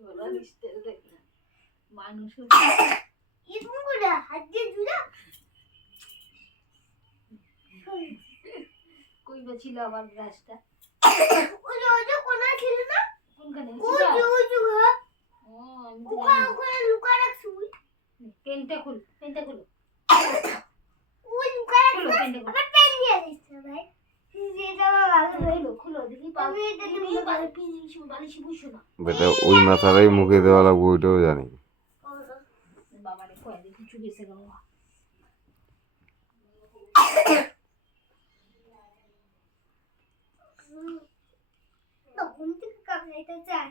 ওরা লিস্টে দেখ না মানুষ এরকম করে হাত দিয়ে জুড়া কই বা ছিল আবার ব্রাশটা ওই যে কোনা ছিল না কোনখানে ওই যে হ্যাঁ ও আমি তো ওখানে লুকায় রাখছি পেনটা খুল ওই লুকায় খুলো পেনটা খুলো আমার পেন দিয়ে দিচ্ছে ভাই যেটা ভালো খুলো খুলো দেখি আমি এটা তুমি বালিশে বসো না বেটা ওই মাথাটাই মুখে দেওয়া লাগবে ওইটাও জানি বাবারে কয় দেখি চুগেছে গো তখন থেকে কামড়াইতে চায়